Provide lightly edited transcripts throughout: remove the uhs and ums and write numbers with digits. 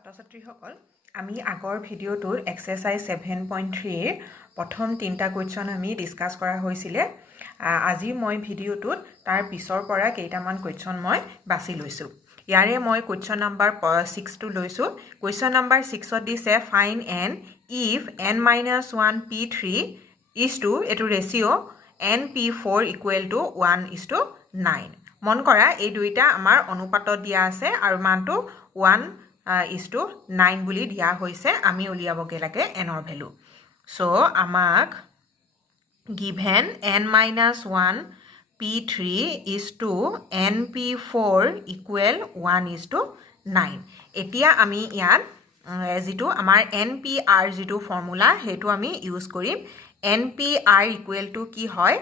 ছাত্ৰ-ছাত্ৰীসকল আমি আগৰ ভিডিঅ'টোৰ এক্সাৰসাইজ 7.3 ৰ প্ৰথম তিনিটা কোৱেশ্চন আমি ডিসকাস কৰা হৈছিলে আজি মই ভিডিঅ'টোত তাৰ পিছৰ পৰা কেইটামান কোৱেশ্চন মই বাছি লৈছো ইয়াৰে মই কোৱেশ্চন নাম্বাৰ 6 টো লৈছো কোৱেশ্চন নাম্বাৰ 6 ত দিছে fine n if n-1 p3 is to এটো ৰেশিও np4 equal to 1:9 মন কৰা এই দুইটা আমাৰ অনুপাতত দিয়া আছে আৰু মানটো 1:9 বুলি দিয়া হৈছে আমি উলিয়াবগে লাগে n ৰ ভ্যালু সো আমাক given n-1 p3 is to np4 equal 1:9 এতিয়া আমি ইয়াত যেটো আমাৰ npr যেটো ফৰ্মুলা হেতু আমি ইউজ কৰিম npr equal to কি হয়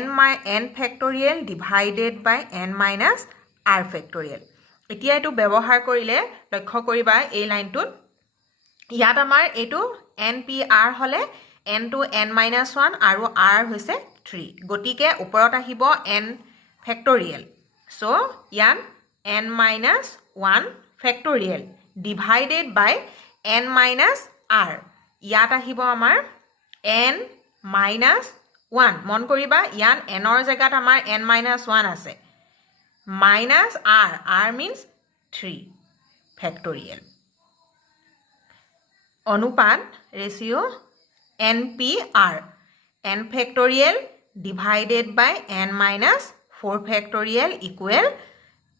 n factorial divided by n minus r factorial এতিয়া এটো ব্যৱহাৰ কৰিলে লক্ষ্য কৰিবা এই লাইনটোত ইয়াত আমাৰ এটো npr হলে n to n-1 আৰু r হৈছে 3 গতিকে ওপৰত আহিব n factorial so ইয়াত n-1 factorial divided by n minus r ইয়াত আহিব আমাৰ n-1 মন কৰিবা ইয়াত n ৰ জায়গাত আমাৰ n-1 আছে minus r means 3 factorial অনুপাত ratio npr n factorial divided by n minus 4 factorial equal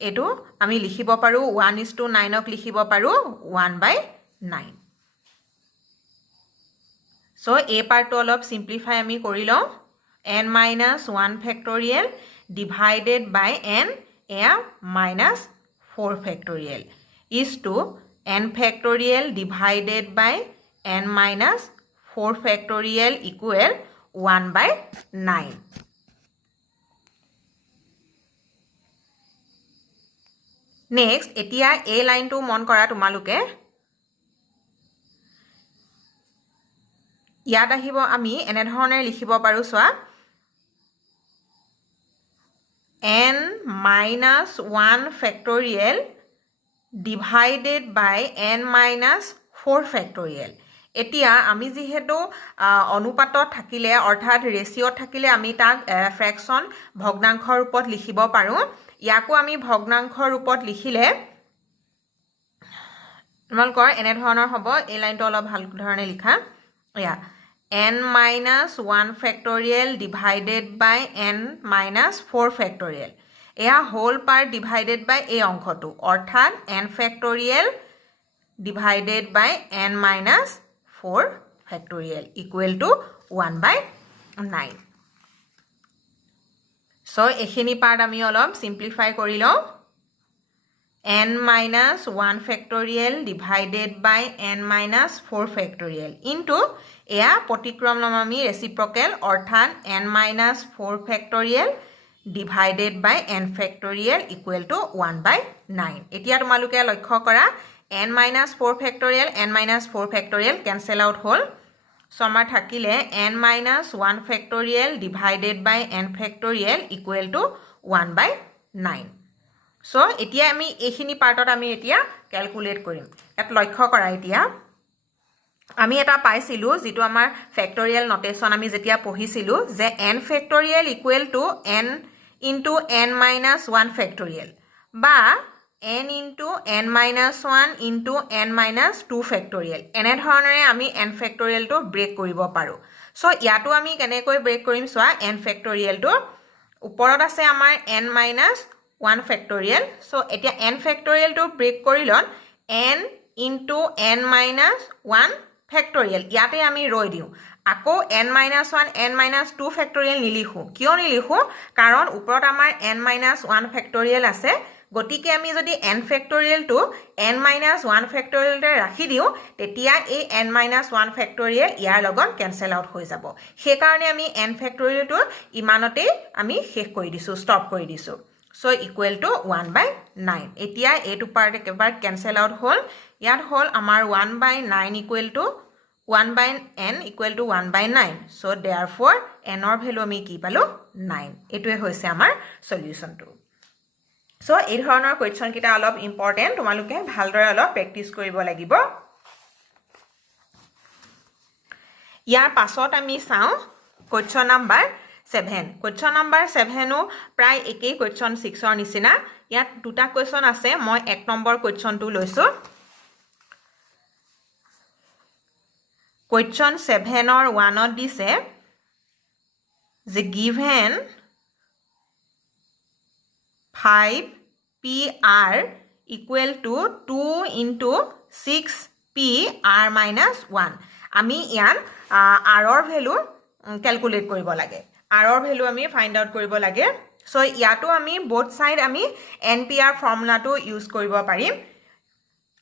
এটো আমি লিখিব পাৰো 1:9 ক লিখিব পাৰো 1/9 so a part অলপ simplify আমি কৰি লওঁ n-1 factorial divided by n minus 4 factorial is to n factorial divided by n minus 4 factorial equal 1/9 next এতিয়া a line to মন কৰা তোমালোকে ইয়াত আহিব আমি এনে ধৰণে লিখিব পাৰো সোৱা n-1 factorial divided by n minus 4 factorial এতিয়া আমি যেহেতু অনুপাতত থাকিলে অৰ্থাৎ ৰেশিও থাকিলে আমি তাক ফ্ৰেকশন ভগ্নাংশৰ ৰূপত লিখিব পাৰো ইয়াকো আমি ভগ্নাংশৰ ৰূপত লিখিলে তোমালোকৰ এনে ধৰণৰ হ'ব এই লাইনটো অলপ ভাল ধৰণে লিখা ইয়া n-1 factorial divided by n minus 4 factorial এয়া হোল পাৰ্ট ডিভাইডেড বাই এই অংশটো অৰ্থাৎ n factorial divided by n minus 4 factorial equal to 1/9 so এখিনি পাৰ্ট আমি অলপ সিম্পলিফাই কৰি লওঁ n-1 factorial divided by n minus 4 factorial into এয়া প্ৰতিক্ৰম লম আমি ৰেচিপ্ৰকেল অৰ্থাৎ n-4 factorial divided by n factorial equal to 1/9 এতিয়া তোমালোকে লক্ষ্য কৰা n-4 factorial n-4 factorial cancel out হল so আমাৰ থাকিলে n-1 factorial divided by n factorial equal to 1/9 so এতিয়া আমি এইখিনি পাৰ্টত আমি এতিয়া ক্যালকুলেট কৰিম এত লক্ষ্য কৰা এতিয়া আমি এটা পাইছিলো যেটো আমাৰ ফ্যাক্টৰিয়েল নোটেশন আমি যেতিয়া পঢ়িছিলো যে n factorial equal to n into n-1 factorial বা n into n-1 into n-2 factorial এনে ধৰণৰে আমি n factorial টো ব্ৰেক কৰিব পাৰো সো ইয়াটো আমি কেনেকৈ ব্ৰেক কৰিম সোৱা n factorial টো ওপৰত আছে আমাৰ n-1 factorial so এতিয়া n factorial টো brake কৰিলন n into n-1 factorial ইয়াতে আমি ৰৈ দিও আকৌ n-1 n-2 factorial নিলিখো কিয় নিলিখো কাৰণ ওপৰত আমাৰ n-1 factorial আছে গতিকে আমি যদি n factorial টো n-1 factorial তে ৰাখি দিও তেতিয়া এই n-1 factorial ইয়াৰ লগত কেনসেল আউট হৈ যাব সেই কাৰণে আমি n factorial টো ইমানতে আমি শেষ কৰি দিছো ষ্টপ কৰি দিছো so equal to 1/9 এতিয়া এটো পাৰ্ট একেবাৰে কেনসেল আউট হল ইয়াত হল আমাৰ 1/9 equal to 1/n equal to 1/9 so therefore n ৰ ভ্যালু আমি কি পালো 9 এটোৱে হৈছে আমাৰ সলিউশনটো সো এই ধৰণৰ কোৱেশ্চন কিটা অলপ ইম্পৰ্টেন্ট তোমালোকে ভালদৰে অলপ প্ৰেক্টিস কৰিব লাগিব ইয়াৰ পাছত আমি চাও কোৱেশ্চন নাম্বাৰ 7 কোৱেশ্চন নাম্বাৰ 7 ও প্ৰায় একেই কোৱেশ্চন 6 ৰ নিচিনা ইয়াত দুটা কোৱেশ্চন আছে মই 1 নম্বৰ কোৱেশ্চনটো লৈছো কোৱেশ্চন 7 ৰ 1 ত দিছে যে given 5pr equal to 2 into 6pr minus 1 আমি ইয়াৰ r ৰ ভ্যালু ক্যালকুলেট কৰিব লাগে r ৰ ভ্যালু আমি ফাইন্ড আউট কৰিব লাগে সো ইয়াটো আমি বোথ সাইড আমি npr ফৰ্মুলাটো ইউজ কৰিব পাৰিম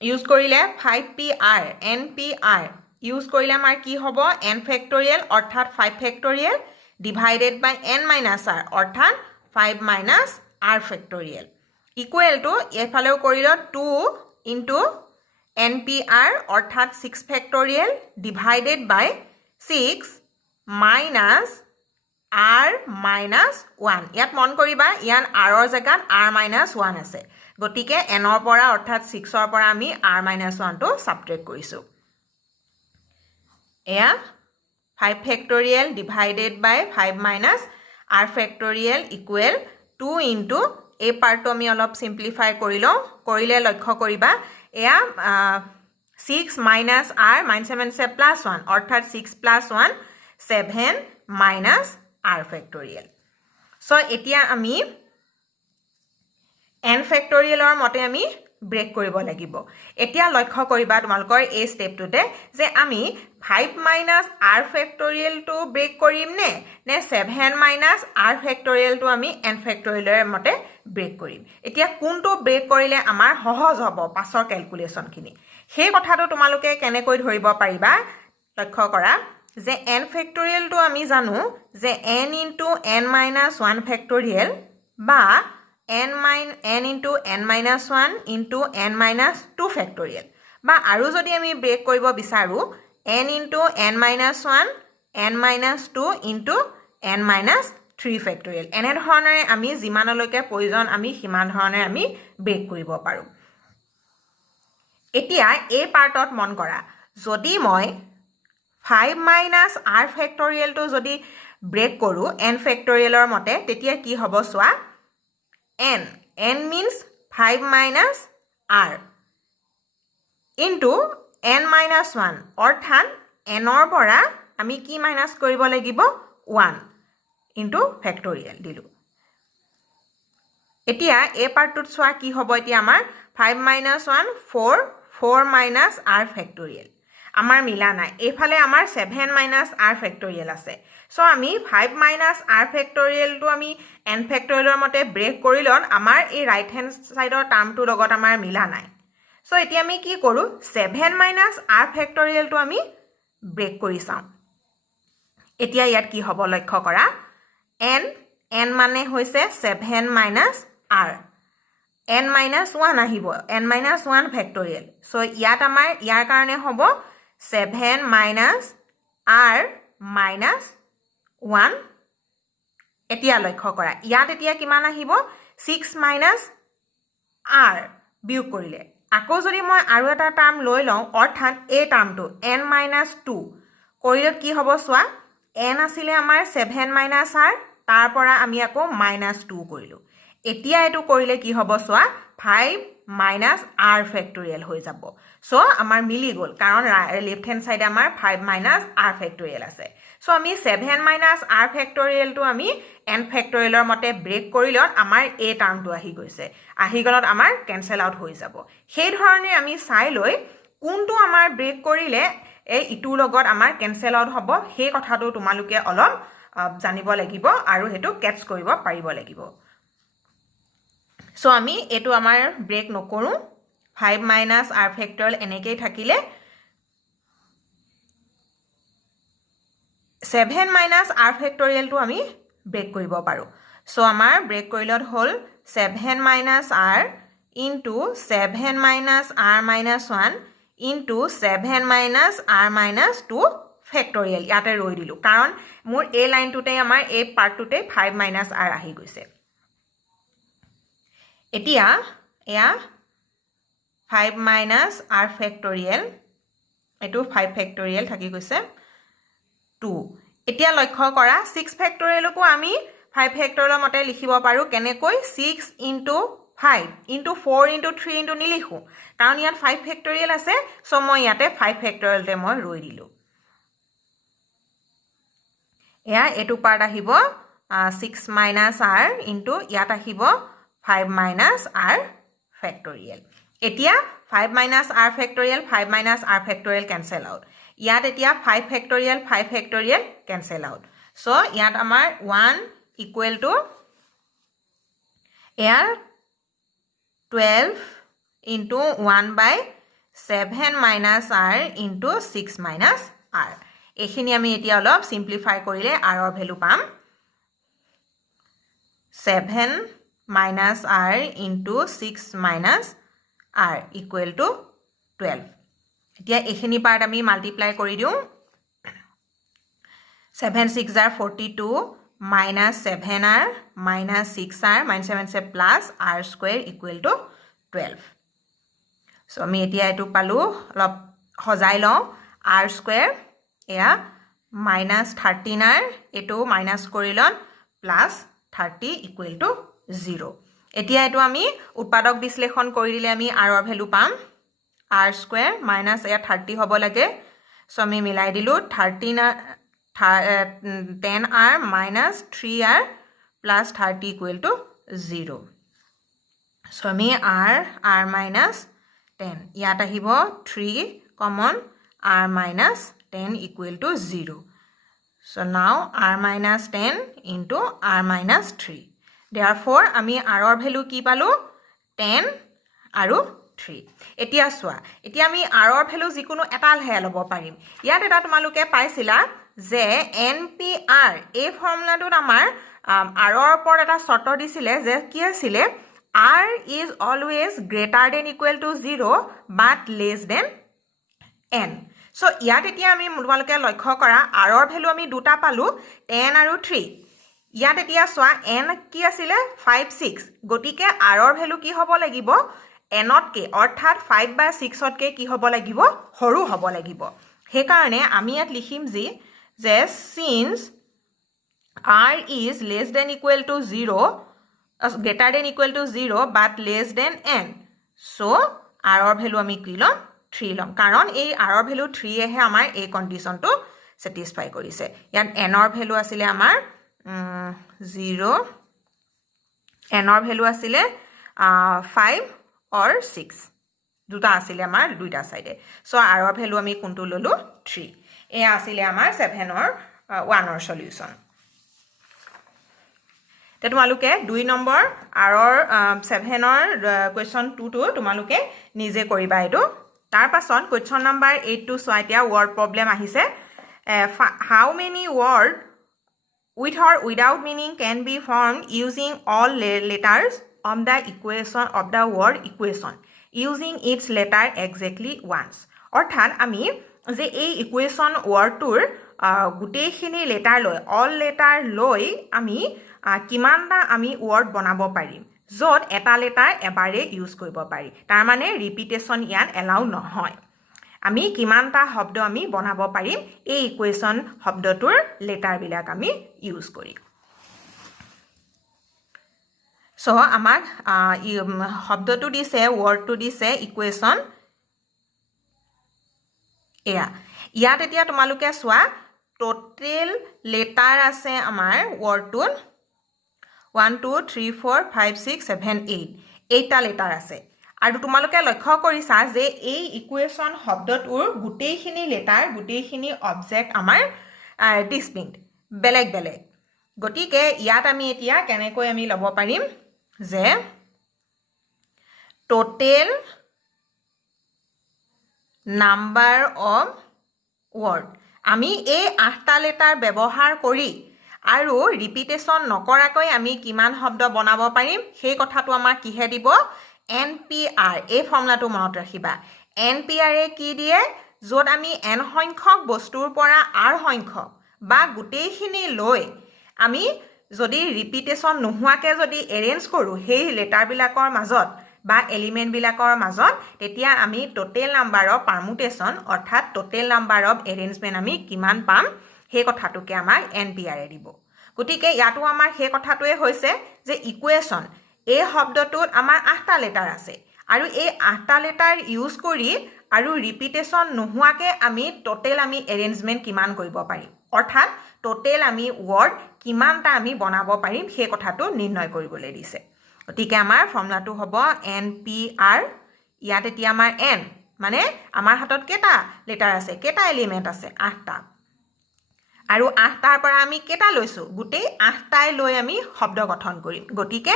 ইউজ কৰিলে 5pr npr ইউজ কৰিলে আমাৰ কি হ'ব n ফেক্টৰিয়েল অৰ্থাৎ 5 factorial divided by n minus r অৰ্থাৎ 5 minus r factorial equal to এফালেও কৰিলো 2 into npr অৰ্থাৎ 6 factorial divided by 6 minus r minus 1 ইয়াত মন কৰিবা ইয়াত r ৰ জাগাত r minus 1 আছে গতিকে n ৰ পৰা অৰ্থাৎ 6 ৰ পৰা আমি r minus 1 টো সাবট্ৰেক্ট কৰিছো এয়া 5 factorial divided by 5 minus r factorial equal 2 into a part to আমি অলপ simplify কৰিলে লক্ষ্য কৰিবা এয়া 6 minus r minus 7 se plus 1 অৰ্থাৎ 6 plus 1 7 minus r factorial so এতিয়া আমি n factorial ৰ মতে আমি ব্ৰেক কৰিব লাগিব এতিয়া লক্ষ্য কৰিবা তোমালোকৰ এই স্টেপটোতে যে আমি 5 minus r factorial টো ব্ৰেক কৰিম নে 7 minus r factorial টো আমি n factorial ৰ মতে ব্ৰেক কৰিম এতিয়া কোনটো ব্ৰেক কৰিলে আমাৰ সহজ হ'ব পাছৰ ক্যালকুলেশন খিনি সেই কথাটো তোমালোকে কেনেকৈ ধৰিব পাৰিবা লক্ষ্য কৰা যে n factorial টো আমি জানো যে n into n minus 1 factorial বা n into n minus 1 into n minus 2 factorial বা আৰু যদি আমি ব্ৰেক কৰিব বিচাৰো n into n minus 1 n minus 2 into n minus 3 factorial এনে ধৰণৰে আমি যিমানলৈকে প্ৰয়োজন আমি সিমান ধৰণে আমি ব্ৰেক কৰিব পাৰো এতিয়া এই পাৰ্টত মন কৰা যদি মই 5 minus r factorial টো যদি ব্ৰেক কৰো n factorial ৰ মতে তেতিয়া কি হ'ব সোৱা n means 5 minus r into n minus 1 অৰ্থাৎ n ৰ পৰা আমি কি মাইনাস কৰিব লাগিব 1 into factorial দিলু এতিয়া এই পাৰ্টটোত সোৱা কি হ'ব এতিয়া আমাৰ 5 minus 1 4 minus r factorial আমাৰ মিলা নাই এফালে আমাৰ 7 minus r factorial আছে সো আমি 5 minus r factorial টো আমি n factorial ৰ মতে ব্ৰেক কৰিলন আমাৰ এই ৰাইট হ্যান্ড সাইডৰ টাৰ্মটো লগত আমাৰ মিলা নাই সো এতিয়া আমি কি কৰো 7 minus r factorial টো আমি ব্ৰেক কৰি চাও এতিয়া ইয়াত কি হ'ব লক্ষ্য কৰা n মানে হৈছে 7 minus r n minus 1 আহিব n minus 1 factorial সো ইয়াত আমাৰ ইয়াৰ কাৰণে হ'ব 7 minus r minus 1 এতিয়া লক্ষ্য কৰা ইয়াত এতিয়া কিমান আহিব 6 minus r বিয়োগ কৰিলে আকৌ যদি মই আৰু এটা টাৰ্ম লৈ লওঁ অৰ্থাৎ এই টাৰ্মটো n minus 2 কৰিলে কি হ'ব সোৱা n আছিল আমাৰ 7 minus r তাৰ পৰা আমি আকৌ minus 2 কৰিলো এতিয়া এটো কৰিলে কি হ'ব সোৱা 5 minus r factorial হৈ যাব সো আমাৰ মিলি গল কাৰণ লেফট হ্যান্ড সাইডে আমাৰ 5 minus r factorial আছে সো আমি 7 minus r factorial টো আমি n factorial ৰ মতে ব্ৰেক কৰিলত আমাৰ এই টাৰ্মটো আহি গৈছে আহি গলত আমাৰ ক্যান্সেল আউট হৈ যাব সেই ধৰণে আমি চাই লৈ কোনটো আমাৰ ব্ৰেক কৰিলে এই ইটু লগত আমাৰ ক্যান্সেল আউট হ'ব সেই কথাটো তোমালোকে অলপ জানিব লাগিব আৰু হেতু ক্যাচ কৰিব পাৰিব লাগিব সো আমি এটো আমাৰ ব্ৰেক নকৰো 5 minus r factorial এনেকেই থাকিলে 7 minus r factorial টো আমি ব্ৰেক কৰিব পাৰো সো আমাৰ ব্ৰেক কৰিলত হল 7 minus r into 7 minus r minus 1 into 7 minus r minus 2 factorial ইয়াতে ৰৈ দিলু কাৰণ মোৰ এই লাইনটোতে আমাৰ এই পাৰ্টটোতে 5 minus r আহি গৈছে এতিয়া এয়া 5 minus r factorial এটো 5 factorial থাকি গৈছে 2 এতিয়া লক্ষ্য কৰা 6 factorialকো আমি 5 factorial মতে লিখিব পাৰো কেনেকৈ 6 into 5 into 4 into 3 into নিলিখো কাৰণ ইয়াত 5 factorial আছে সো মই ইয়াতে 5 factorial তে মই ৰৈ দিলো এয়া এটো পাৰ্ট আহিব 6 minus r into ইয়াত আহিব 5 minus r factorial এতিয়া 5 minus r factorial 5 minus r factorial cancel out ইয়াত এতিয়া 5 factorial cancel out so ইয়াত আমাৰ 1 equal to air 12 into 1 by 7 minus r into 6 minus r এখিনি আমি এতিয়া অলপ সিম্পলিফাই কৰিলে r ৰ ভ্যালু পাম 7 minus r into 6 minus r equal to 12 এতিয়া এখিনি পাৰ্ট আমি মাল্টিপ্লাই কৰি দিও 7 6 are 42 minus 7r minus 6r minus 7 se plus r square equal to 12 so আমি এতিয়া এটো পালো অলপ হজাই লও r square এয়া minus 13r এটো মাইনাস কৰিলন plus 30 equal to 0 এতিয়া এটো আমি উৎপাদক বিশ্লেষণ কৰি দিলে আমি r ৰ ভ্যালু পাম r square minus এয়া 30 হ'ব লাগে সো আমি মিলাই দিলো 10r minus 3r plus 30 equal to 0 so আমি r minus 10 ইয়াত আহিব 3 common r minus 10 equal to 0 so now r minus 10 into r minus 3 therefore আমি r ৰ ভ্যালু কি পালো 10 আৰু 3 এতিয়া সোয়া এতিয়া আমি r ৰ ভ্যালু যিকোনো এটাল হে লব পাৰিম ইয়াত এটা তোমালোকে পাইছিলা যে npr এই ফৰ্মুলাটোত আমাৰ r ৰ ওপৰত এটা শৰ্ত দিছিলে যে কি আছিল r is always greater than equal to 0 but less than n so ইয়াত এতিয়া আমি তোমালোকে লক্ষ্য কৰা r ৰ ভ্যালু আমি দুটা পালো 10 আৰু 3 ইয়াত এতিয়া সোয়া n কি আছিল 5 6 গটিকে r ৰ ভ্যালু কি হ'ব লাগিব n কে অৰ্থাৎ 5 বা 6 কে কি হ'ব লাগিব হৰু হ'ব লাগিব হে কাৰণে আমি ইয়াত লিখিম যে since r is less than equal to 0 greater than equal to 0 but less than n so r ৰ ভ্যালু আমি কি লম 3 লম কাৰণ এই r ৰ ভ্যালু 3 এহে আমাৰ এই কন্ডিশনটো স্যাটিসফাই কৰিছে ইয়াত n ৰ ভ্যালু আছিল আমাৰ 0 n ৰ ভ্যালু আছিল 5 or 6 দুটা আছিল আমাৰ দুইটা সাইডে সো r ৰ ভ্যালু আমি কোনটো ললো 3 এ আছিল আমাৰ 7 or 1 ৰ সলিউশন তে তোমালোকে 2 নম্বৰ r ৰ 7 ৰ কোৱেশ্চন 2 টো তোমালোকে নিজে কৰিবা এটো তাৰ পাছত কোৱেশ্চন নম্বৰ 8 টো সোয়াতিয়া ওয়ার্ড প্রবলেম আহিছে how many word with or without meaning can be formed using all letters of the equation of the word equation using its letter exactly once অৰ্থাৎ আমি যে এই ইকুৱেশ্যন ওয়াৰ্ডটোৰ গুটেইখিনি লেটাৰ লৈ all letter লৈ আমি কিমানটা আমি ওয়াৰ্ড বনাব পাৰিম যত এটা লেটাৰ এবাৰে ইউজ কৰিব পাৰি তাৰ মানে ৰিপিটেশন ইয়াত এলাউ নহয় আমি কিমানটা শব্দ আমি বনাব পাৰিম এই ইকুৱেশ্যন শব্দটোৰ লেটাৰ বিলাক আমি ইউজ কৰি সো আমাক শব্দটো দিছে ওয়াৰ্ডটো দিছে ইকুৱেশ্যন এয়া ইয়াত এতিয়া তোমালোকে সোয়া টোটাল লেটাৰ আছে আমাৰ ওয়াৰ্ডটোত 1 2 3 4 5 6 7 8 এইটা লেটাৰ আছে আৰু তোমালোকে লক্ষ্য কৰিছা যে এই ইকুৱেশ্যন শব্দটোৰ গুটেইখিনি লেটাৰ গুটেইখিনি অবজেক্ট আমাৰ ডিস্টিংক্ট বেলেগ বেলেগ গটিকে ইয়াত আমি এতিয়া কেনেকৈ আমি লব পাৰিম যে টোটাল নাম্বাৰ অফ ওয়াৰ্ড আমি এই 8টা লেটাৰ ব্যৱহাৰ কৰি আৰু ৰিপিটেশন নকৰাকৈ আমি কিমান শব্দ বনাব পাৰিম সেই কথাটো আমাক কিহে দিব NPR এই ফৰ্মুলাটো মনত ৰাখিবা NPR এ কি দিয়ে যত আমি n সংখ্যক বস্তুৰ পৰা r সংখ্যক বা গুটেইখিনি লৈ আমি যদি ৰিপিটেশ্যন নোহোৱাকৈ যদি এৰেঞ্জ কৰোঁ সেই লেটাৰবিলাকৰ মাজত বা এলিমেণ্টবিলাকৰ মাজত তেতিয়া আমি টোটেল নাম্বাৰ অফ পাৰ্মুটেশ্যন অৰ্থাৎ টোটেল নাম্বাৰ অফ এৰেঞ্জমেণ্ট আমি কিমান পাম সেই কথাটোকে আমাক NPRে দিব গতিকে ইয়াতো আমাৰ সেই কথাটোৱে হৈছে যে ইকুৱেশ্যন এই শব্দটোত আমাৰ 8টা লেটাৰ আছে আৰু এই 8টা লেটাৰ ইউজ কৰি আৰু ৰিপিটেশ্যন নোহোৱাকৈ আমি টোটেল আমি এৰেঞ্জমেণ্ট কিমান কৰিব পাৰিম অৰ্থাৎ টোটেল আমি ৱৰ্ড কিমানটা আমি বনাব পাৰিম সেই কথাটো নিৰ্ণয় কৰিবলৈ দিছে গতিকে আমাৰ ফৰ্মুলাটো হ'ব NPR ইয়াত এতিয়া আমাৰ n মানে আমাৰ হাতত কেইটা লেটাৰ আছে কেইটা এলিমেণ্ট আছে 8টা আৰু 8টাৰ পৰা আমি কেইটা লৈছোঁ গোটেই 8টাই লৈ আমি শব্দ গঠন কৰিম গতিকে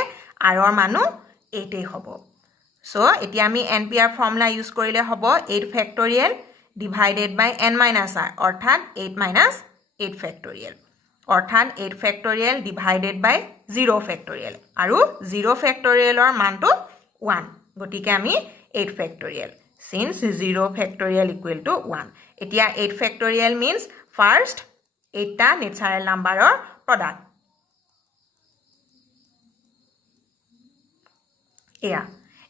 আৰৰ মানো 8 হ'ব সো এতিয়া আমি NPR ফৰ্মুলা ইউজ কৰিলে হ'ব 8 ফেক্টৰিয়েল ডিভাইডেড বাই n মাইনাছ r অৰ্থাৎ 8 মাইনাছ 8 ফেক্টৰিয়েল অৰ্থাৎ 8 ফেক্টৰিয়েল ডিভাইডেড বাই 0 ফেক্টৰিয়েল আৰু 0 ফেক্টৰিয়েলৰ মানটো 1 গতিকে আমি 8 factorial since 0 factorial equal to 1 এতিয়া 8 ফেক্টৰিয়েল মিন্স ফাৰ্ষ্ট 8টা নেচাৰেল নাম্বাৰৰ প্ৰডাক্ট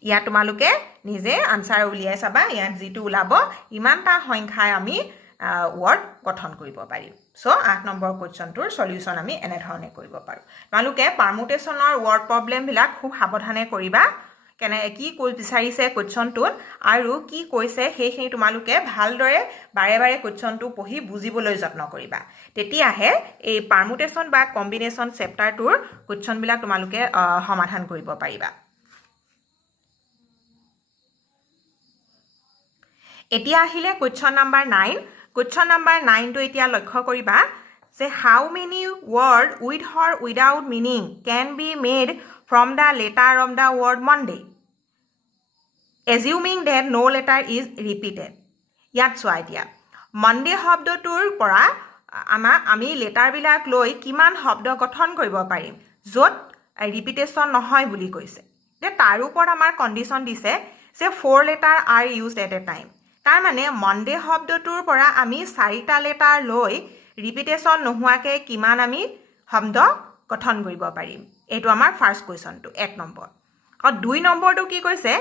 ইয়াত তোমালোকে নিজে আনসাৰ উলিয়াই চাবা ইয়াত যেটো ওলাব ইমানটা সংখ্যায় আমি ৱৰ্ড গঠন কৰিব পাৰিম সো 8 নম্বৰ কোৱেশ্চনটোৰ সলিউশন আমি এনে ধৰণে কৰিব পাৰো তোমালোকে পাৰ্মুটেশ্যনৰ ৱৰ্ড প্ৰবলেম বিলাক খুব সাৱধানে কৰিবা কেনে কি কৈ বিচাৰিছে কোৱেশ্চনটোত আৰু কি কৈছে সেইখিনি তোমালোকে ভালদৰে বাৰে বাৰে কোৱেশ্চনটো পঢ়ি বুজিবলৈ যত্ন কৰিবা তেতিয়াহে এই পাৰ্মুটেশ্যন বা কম্বিনেশ্যন চেপ্টাৰটোৰ কোৱেশ্চন বিলাক তোমালোকে সমাধান কৰিব পাৰিবা এতিয়া আহিলে কোৱেশ্চন নাম্বাৰ 9 কোৱেশ্চন নাম্বাৰ 9 টো এতিয়া লক্ষ্য কৰিবা যে how many word with or without meaning can be made from the letter of the word Monday assuming that no letter is repeated ইয়াত চোৱা এতিয়া Monday শব্দটোৰ পৰা আমি লেটাৰ বিলাক লৈ কিমান শব্দ গঠন কৰিব পাৰিম য'ত ৰিপিটেশ্যন নহয় বুলি কৈছে তে তাৰ ওপৰত আমাৰ কণ্ডিশ্যন দিছে যে 4 letter are used at a time তাৰ মানে Monday শব্দটোৰ পৰা আমি 4টা লেটাৰ লৈ ৰিপিটেশ্যন নোহোৱাকৈ কিমান আমি শব্দ গঠন কৰিব পাৰিম এইটো আমাৰ ফাৰ্স্ট কোৱেশ্চনটো 1 নম্বৰ আৰু 2 নম্বৰটো কি কৈছে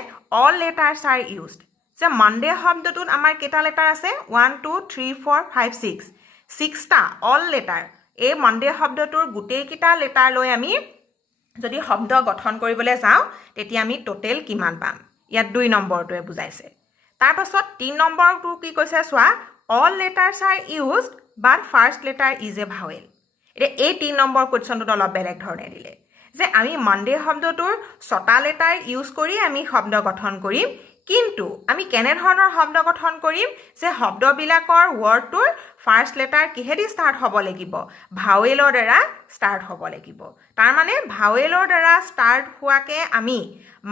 অল লেটাৰ্স আৰ ইউজড যে Monday শব্দটোত আমাৰ কেইটা লেটাৰ আছে 1 2 3 4 5 6 6টা অল লেটাৰ এই Monday শব্দটোৰ গোটেই কেইটা লেটাৰ লৈ আমি যদি শব্দ গঠন কৰিবলৈ যাওঁ তেতিয়া আমি টোটেল কিমান পাম ইয়াত 2 নম্বৰটোৱে বুজাইছে তাৰ পাছত 3 নম্বৰটো কি কৈছে চোৱা all letters are used but first letter is a vowel এই 3 নম্বৰ কোৱেশ্চনটো অলপ বেলেগ ধৰণে দিলে যে আমি Monday শব্দটোৰ 6টা লেটাৰ ইউজ কৰি আমি শব্দ গঠন কৰিম কিন্তু আমি কেনে ধৰণৰ শব্দ গঠন কৰিম যে শব্দবিলাকৰ ৱৰ্ডটোৰ ফাৰ্স্ট লেটাৰ কিহেদি ষ্টাৰ্ট হ'ব লাগিব ভাৱেলৰ দ্বাৰা ষ্টাৰ্ট হ'ব লাগিব তাৰ মানে ভাৱেলৰ দ্বাৰা ষ্টাৰ্ট হোৱাকে আমি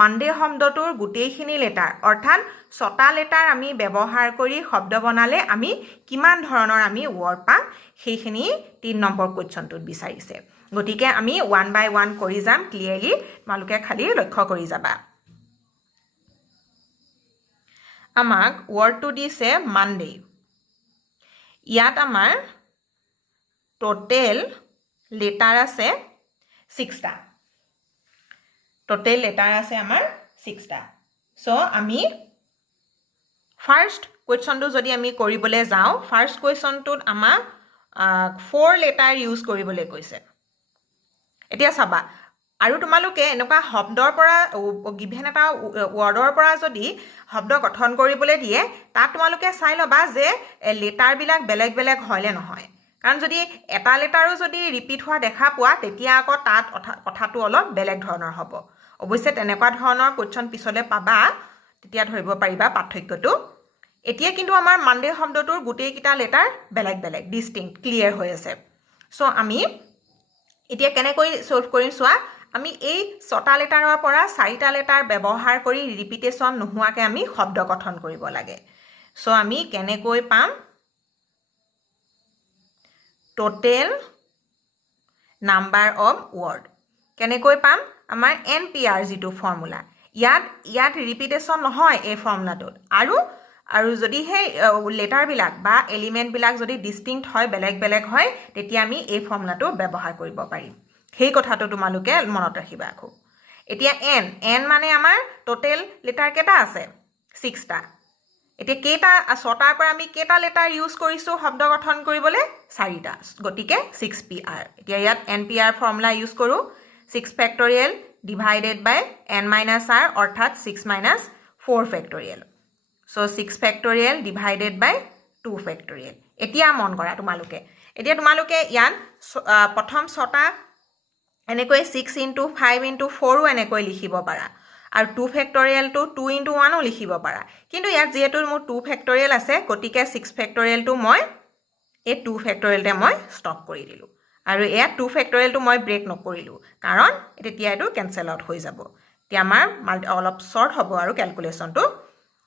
Monday শব্দটোৰ গোটেইখিনি লেটাৰ অৰ্থাৎ 6টা লেটাৰ আমি ব্যৱহাৰ কৰি শব্দ বনালে আমি কিমান ধৰণৰ আমি ৱৰ্ড পাম সেইখিনি 3 নম্বৰ কোৱেশ্চনটোত বিচাৰিছে গতিকে আমি 1 by 1 কৰি যাম ক্লিয়াৰলি তোমালোকে খালি লক্ষ্য কৰি যাবা আমাক ৱৰ্ডটো দিছে Monday ইয়াত আমাৰ টোটেল লেটাৰ আছে 6টা টোটেল লেটাৰ আছে আমাৰ 6টা সো আমি ফাৰ্স্ট কোৱেশ্চনটো যদি আমি কৰিবলৈ যাওঁ ফাৰ্স্ট কোৱেশ্চনটোত আমাক 4 লেটাৰ ইউজ কৰিবলৈ কৈছে এতিয়া চাবা আৰু তোমালোকে এনেকুৱা শব্দৰ পৰা গিভেন এটা ৱৰ্ডৰ পৰা যদি শব্দ গঠন কৰিবলৈ দিয়ে তাত তোমালোকে চাই লবা যে লেটাৰ বিলাক বেলেগ বেলেগ হয়লে নহয় কাৰণ যদি এটা লেটাৰো যদি ৰিপিট হোৱা দেখা পোৱা তেতিয়া আকৌ তাত কথাটো অলপ বেলেগ ধৰণৰ হ'ব অৱশ্যে তেনেকুৱা ধৰণৰ কোৱেশ্চন পিছলে পাবা তেতিয়া ধৰিব পাৰিবা পাৰ্থক্যটো এতিয়া কিন্তু আমাৰ Monday শব্দটোৰ গোটেই কিটা লেটাৰ বেলেগ বেলেগ ডিস্টিংক্ট ক্লিয়াৰ হৈ আছে সো আমি এতিয়া কেনেকৈ সলভ কৰিম চোৱা আমি এই 6টা লেটাৰৰ পৰা 4টা লেটাৰ ব্যৱহাৰ কৰি ৰিপিটেশ্যন নোহোৱাকৈ আমি শব্দ গঠন কৰিব লাগে সো আমি কেনেকৈ পাম টোটেল নাম্বাৰ অফ ৱৰ্ড কেনেকৈ পাম আমাৰ NPR যেটো ফৰ্মুলা ইয়াত ৰিপিটেশ্যন নহয় এই ফৰ্মুলাটোত আৰু যদি হে লেটাৰ বিলাক বা এলিমেন্ট বিলাক যদি ডিস্টিংক্ট হয় বেলেগ বেলেগ হয় তেতিয়া আমি এই ফৰ্মুলাটো ব্যৱহাৰ কৰিব পাৰিম সেই কথাটো তোমালোকে মনত ৰাখিবা আকৌ এতিয়া n মানে আমাৰ টোটেল লেটাৰ কেইটা আছে 6টা এতিয়া কেইটা 6টাৰ পৰা আমি কেইটা লেটাৰ ইউজ কৰিছো শব্দ গঠন কৰিবলৈ 4টা গতিকে 6pr এতিয়া ইয়াত npr ফৰ্মুলা ইউজ কৰো 6 ফেক্টৰিয়েল ডিভাইডেড বাই n - r অৰ্থাৎ 6 - 4 ফেক্টৰিয়েল সো 6 ফেক্টৰিয়েল ডিভাইডেড বাই 2 ফেক্টৰিয়েল এতিয়া মন কৰা তোমালোকে এতিয়া তোমালোকে ইয়াত প্ৰথম 6টা এনেকৈ 6 * 5 * 4 এনেকৈ লিখিব পাৰা আৰু 2 ফেক্টৰিয়েলটো 2 * 1 লিখিব পাৰা কিন্তু ইয়াত যেহেতু মোৰ 2 ফেক্টৰিয়েল আছে গতিকে 6 ফেক্টৰিয়েলটো মই এই 2 ফেক্টৰিয়েলতে মই ষ্টপ কৰি দিলো আৰু এয়া 2 ফেক্টৰিয়েলটো মই ব্ৰেক নকৰিলো কাৰণ তেতিয়া এইটো কেনসেল আউট হৈ যাব এতিয়া আমাৰ অলপ শৰ্ট হ'ব আৰু ক্যালকুলেশনটো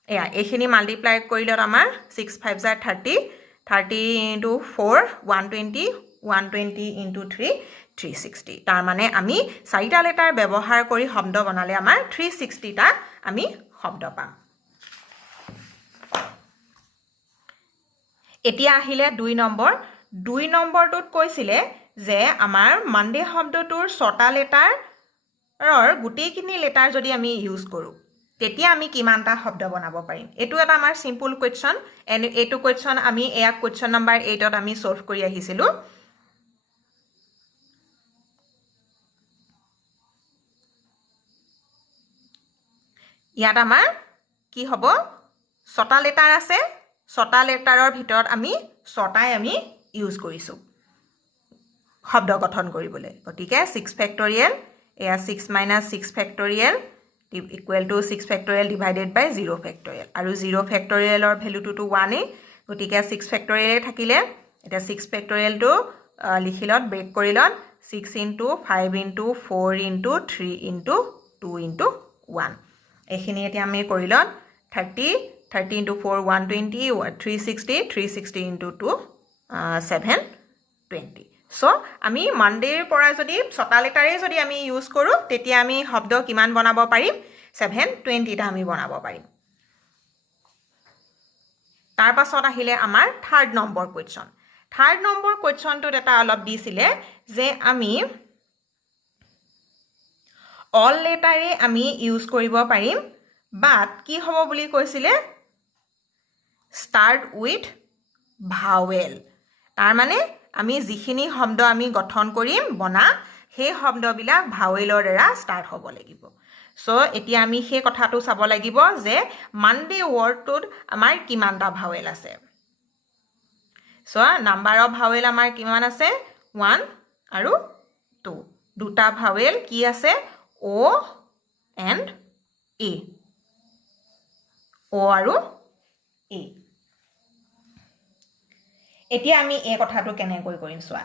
এয়া এইখিনি মাল্টিপ্লাই কৰিলে আমাৰ 6 * 5 = 30 30 * 4 120 120 * 3 360 তাৰ মানে আমি 4টা লেটাৰ ব্যৱহাৰ কৰি শব্দ বনালে আমাৰ 360টা আমি শব্দ পাম এতিয়া আহিলে 2 নম্বৰটোত কৈছিলে যে আমাৰ মানডে শব্দটোৰ 6টা লেটাৰৰ গোটেইখিনি লেটাৰ যদি আমি ইউজ কৰো তেতিয়া আমি কিমানটা শব্দ বনাব পাৰিম এটো এটা আমাৰ সিম্পল কোৱেশ্চন এন্ড এটো কোৱেশ্চন আমি এয়া কোৱেশ্চন নম্বৰ 8 ত আমি সলভ কৰি আহিছিলো ইয়াত আমাৰ কি হ'ব 6টা লেটাৰ আছে 6টা লেটাৰৰ ভিতৰত আমি 6টাই আমি ইউজ কৰিছো শব্দ গঠন কৰিবলৈ গতিকে 6 ফেক্টৰিয়েল এয়া 6 - 6 factorial equal to 6 factorial divided by 0 factorial আৰু 0 factorialৰ ভ্যালুটো 1 এ গতিকে 6 factorial থাকিলে এটা 6 factorial টো লিখিলত ব্ৰেক কৰিলত 6 * 5 * 4 * 3 * 2 * 1 এইখিনি এতিয়া আমি কৰিলত 30 30 * 4 120 360 360 * 2 720 সো আমি মানডেৰ পৰা যদি 6টা লেটাৰে যদি আমি ইউজ কৰো তেতিয়া আমি শব্দ কিমান বনাব পাৰিম 720টা আমি বনাব পাৰিম তাৰ পাছত আহিলে আমাৰ 3rd number question 3rd number কোৱেশ্চনটোত এটা অলপ দিছিলে যে আমি অল লেটাৰে আমি ইউজ কৰিব পাৰিম বাট কি হ'ব বুলি কৈছিলে start with vowel তাৰ মানে আমি যিখিনি শব্দ আমি গঠন কৰিম বনা সেই শব্দবিলাক ভাৱেলৰ দ্বাৰা স্টাৰ্ট হ'ব লাগিব সো এতিয়া আমি সেই কথাটো চাব লাগিব যে মানডে ওয়াৰ্ডটোত আমাৰ কিমানটা ভাৱেল আছে সো নাম্বাৰ অফ ভাৱেল আমাৰ কিমান আছে 1 আৰু 2 দুটা ভাৱেল কি আছে o and e o আৰু e এতিয়া আমি এই কথাটো কেনেকৈ কৰিম চোৱা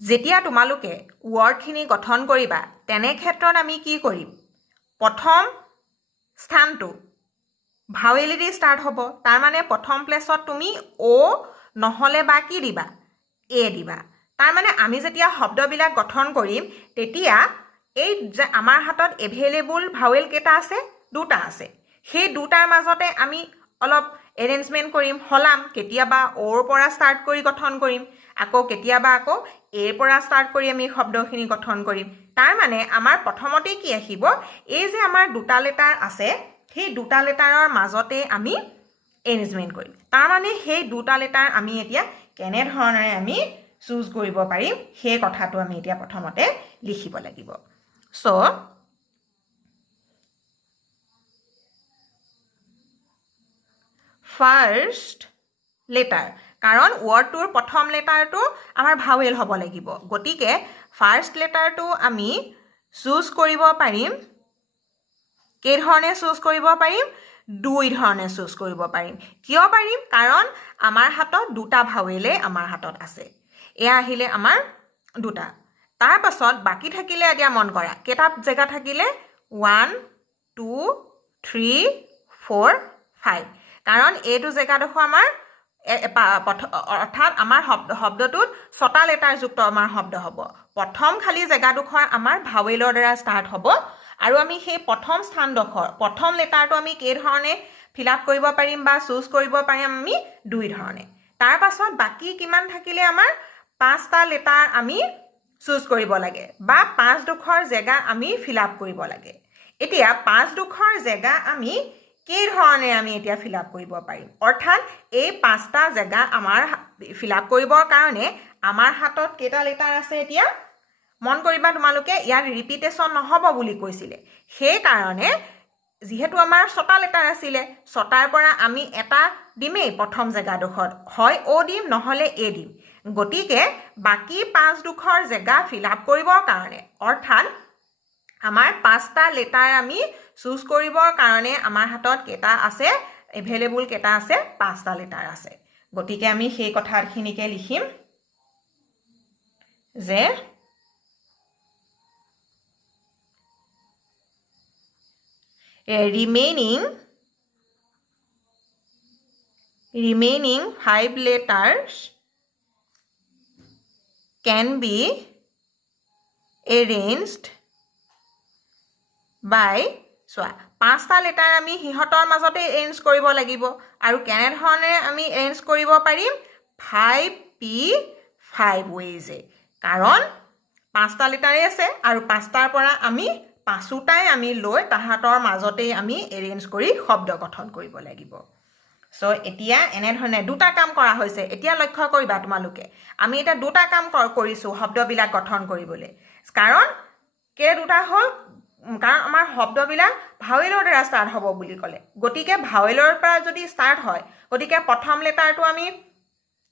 যেতিয়া তোমালোকে ওয়াৰ্ডখিনি গঠন কৰিবা তেনে ক্ষেত্ৰত আমি কি কৰিম প্ৰথম স্থানটো ভাৱেলেদি স্টাৰ্ট হ'ব তাৰ মানে প্ৰথম প্লেছত তুমি o নহলে বা কি দিবা a দিবা তাৰ মানে আমি যেতিয়া শব্দবিলাক গঠন কৰিম তেতিয়া এই যে আমাৰ হাতত এভেইলেবল ভাৱেল কেটা আছে দুটা আছে সেই দুটাৰ মাজতে আমি অলপ এৰেঞ্জমেন্ট কৰিম হলাম কেতিয়াবা ওৰ পৰা স্টাৰ্ট কৰি গঠন কৰিম আকৌ কেতিয়াবা আকৌ এৰ পৰা স্টাৰ্ট কৰি আমি শব্দখিনি গঠন কৰিম তাৰ মানে আমাৰ প্ৰথমতে কি আহিব এই যে আমাৰ দুটা লেটাৰ আছে সেই দুটা লেটাৰৰ মাজতে আমি এৰেঞ্জমেন্ট কৰিম তাৰ মানে সেই দুটা লেটাৰ আমি এতিয়া কেনে ধৰণে আমি চুজ কৰিব পাৰিম সেই কথাটো আমি এতিয়া প্ৰথমতে লিখিব লাগিব সো ফাৰ্স্ট লেটাৰ কাৰণ ওয়াৰ্ডটোৰ প্ৰথম লেটাৰটো আমাৰ ভাৱেল হ'ব লাগিব গতিকে ফাৰ্স্ট লেটাৰটো আমি চুজ কৰিব পাৰিম কে ধৰণে চুজ কৰিব পাৰিম দুই ধৰণে চুজ কৰিব পাৰিম কিয় পাৰিম কাৰণ আমাৰ হাতত দুটা ভাৱেলে আমাৰ হাতত আছে এয়া আহিলে আমাৰ দুটা তাৰ পাছত বাকি থাকিলে এতিয়া মন কৰা কেটা জেগা থাকিলে 1 2 3 4 5 কাৰণ এইটো জেগাডোখৰ আমাৰ অৰ্থাৎ আমাৰ শব্দটোত 6টা লেটাৰ যুক্ত আমাৰ শব্দ হ'ব প্ৰথম খালি জেগাডোখৰ আমাৰ ভাৱেলৰ দ্বাৰা স্টাৰ্ট হ'ব আৰু আমি সেই প্ৰথম স্থানডোখৰ প্ৰথম লেটাৰটো আমি কে ধৰণে ফিল আপ কৰিব পাৰিম বা চুজ কৰিব পাৰিম আমি দুই ধৰণে তাৰ পাছত বাকি কিমান থাকিলে আমাৰ 5টা লেটাৰ আমি চুজ কৰিব লাগে বা 5ডোখৰ জেগা আমি ফিল আপ কৰিব লাগে এতিয়া 5ডোখৰ জেগা আমি কি ধৰণে আমি এতিয়া ফিল আপ কৰিব পাৰিম অৰ্থাৎ এই 5টা জেগা আমাৰ ফিল আপ কৰিবৰ কাৰণে আমাৰ হাতত কেইটা লেটাৰ আছে এতিয়া মন কৰিবা তোমালোকে ইয়াৰ ৰিপিটেশন নহব বুলি কৈছিলে সেই কাৰণে যেহেতু আমাৰ 6টা লেটাৰ আছিল 6টাৰ পৰা আমি এটা দিমেই প্ৰথম জেগাডোখৰ হয় ও দিম নহলে এ দিম গতিকে বাকি 5ডোখৰ জেগা ফিল আপ কৰিবৰ কাৰণে অৰ্থাৎ আমাৰ 5টা লেটাৰ আমি চুজ কৰিবৰ কাৰণে আমাৰ হাতত কেটা আছে এভেইলেবল কেটা আছে 5টা লেটাৰ আছে গতিকে আমি সেই কথাখিনিকে লিখিম যে remaining 5 letters can be arranged by চোৱা 5টা লেটাৰ আমি হিহতৰ মাজতে এৰেঞ্জ কৰিব লাগিব আৰু কেনে ধৰণে আমি এৰেঞ্জ কৰিব পাৰিম 5p5 ways কাৰণ 5টা লেটাৰে আছে আৰু 5টাৰ পৰা আমি 5টাই আমি লৈ তাহাতৰ মাজতে আমি এৰেঞ্জ কৰি শব্দ গঠন কৰিব লাগিব সো এতিয়া এনে ধৰণে দুটা কাম কৰা হৈছে এতিয়া লক্ষ্য কৰিবা তোমালোকে আমি এটা দুটা কাম কৰিছো শব্দবিলাক গঠন কৰিবলৈ কাৰণ কে দুটা হল কাৰণ আমাৰ শব্দবিলাক ভাৱেলৰ দ্বাৰা ষ্টাৰ্ট হ'ব বুলি ক'লে গতিকে ভাৱেলৰ পৰা যদি ষ্টাৰ্ট হয় গতিকে প্ৰথম লেটাৰটো আমি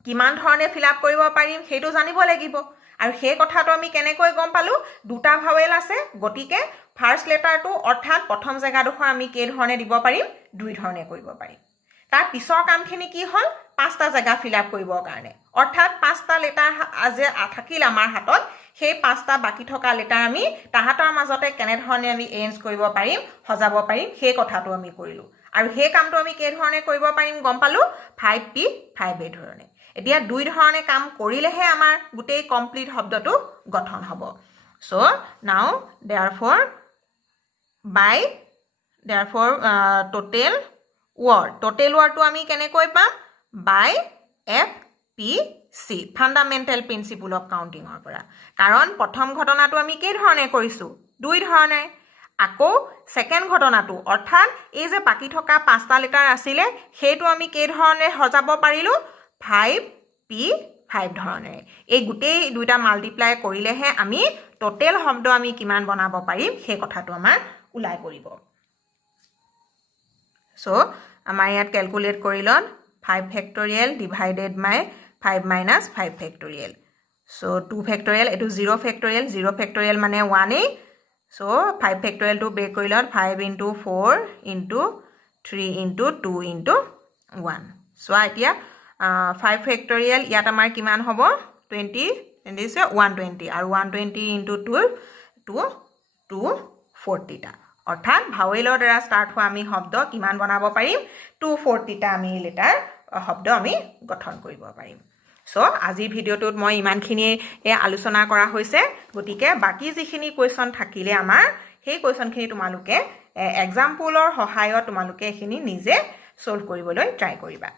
কিমান ধৰণে ফিল আপ কৰিব পাৰিম সেইটো জানিব লাগিব আৰু সেই কথাটো আমি কেনেকৈ গম পালো দুটা ভাৱেল আছে গতিকে ফাৰ্স্ট লেটাৰটো অৰ্থাৎ প্ৰথম জেগাডোখৰ আমি কে ধৰণে দিব পাৰিম দুই ধৰণে কৰিব পাৰিম তাৰ পিছৰ কামখিনি কি হল 5টা জেগা ফিল আপ কৰিবৰ কাৰণে অৰ্থাৎ 5টা লেটাৰ আজি থাকিল আমাৰ হাতত সেই 5টা বাকি থকা লেটাৰ আমি তাহাতৰ মাজতে কেনে ধৰণে আমি এৰেঞ্জ কৰিব পাৰিম সজাব পাৰিম সেই কথাটো আমি কৰিলো আৰু সেই কামটো আমি কে ধৰণে কৰিব পাৰিম গম পালো 5p5 এই ধৰণে এতিয়া দুই ধৰণে কাম কৰিলেহে আমাৰ গুটেই কমপ্লিট শব্দটো গঠন হ'ব so now therefore total word to আমি কেনেকৈ পাম by FPC fundamental principle of counting ৰ পৰা কাৰণ প্ৰথম ঘটনাটো আমি কি ধৰণে কৰিছো দুই ধৰণে আকৌ সেকেন্ড ঘটনাটো অৰ্থাৎ এই যে বাকি থকা 5টা লেটাৰ আছিল হেতু আমি কি ধৰণে সজাব পাৰিলো 5p5 ধৰণে এই গুটেই দুইটা মাল্টিপ্লাই কৰিলেহে আমি টোটেল শব্দ আমি কিমান বনাব পাৰিম সেই কথাটো আমাৰ উলাই পৰিব সো আমাৰ ইয়াত ক্যালকুলেট কৰি লন 5 factorial divided by 5 minus 5 factorial so 2 factorial এটো 0 ফেক্টৰিয়েল মানে 1 এ সো 5 ফেক্টৰিয়েল টু ব্ৰেক কৰি লন 5 into 4 into 3 into 2 into 1 so এতিয়া 5 ফেক্টৰিয়েল ইয়াত আমাৰ কিমান হ'ব 20 এন্ডিছে 120 আৰু 120 into 2 240 টা অৰ্থাৎ ভাৱেলৰ দ্বাৰা ষ্টাৰ্ট হোৱা আমি শব্দ কিমান বনাব পাৰিম 240 টা আমি লেটাৰ শব্দ আমি গঠন কৰিব পাৰিম সো আজি ভিডিওটোত মই ইমানখিনি আলোচনা কৰা হৈছে গতিকে বাকি যিখিনি কোৱেশ্চন থাকিলে আমাৰ সেই কোৱেশ্চনখিনি তোমালোকে এক্সাম্পলৰ সহায়ত তোমালোকে এখিনি নিজে সলভ কৰিবলৈ ট্ৰাই কৰিবা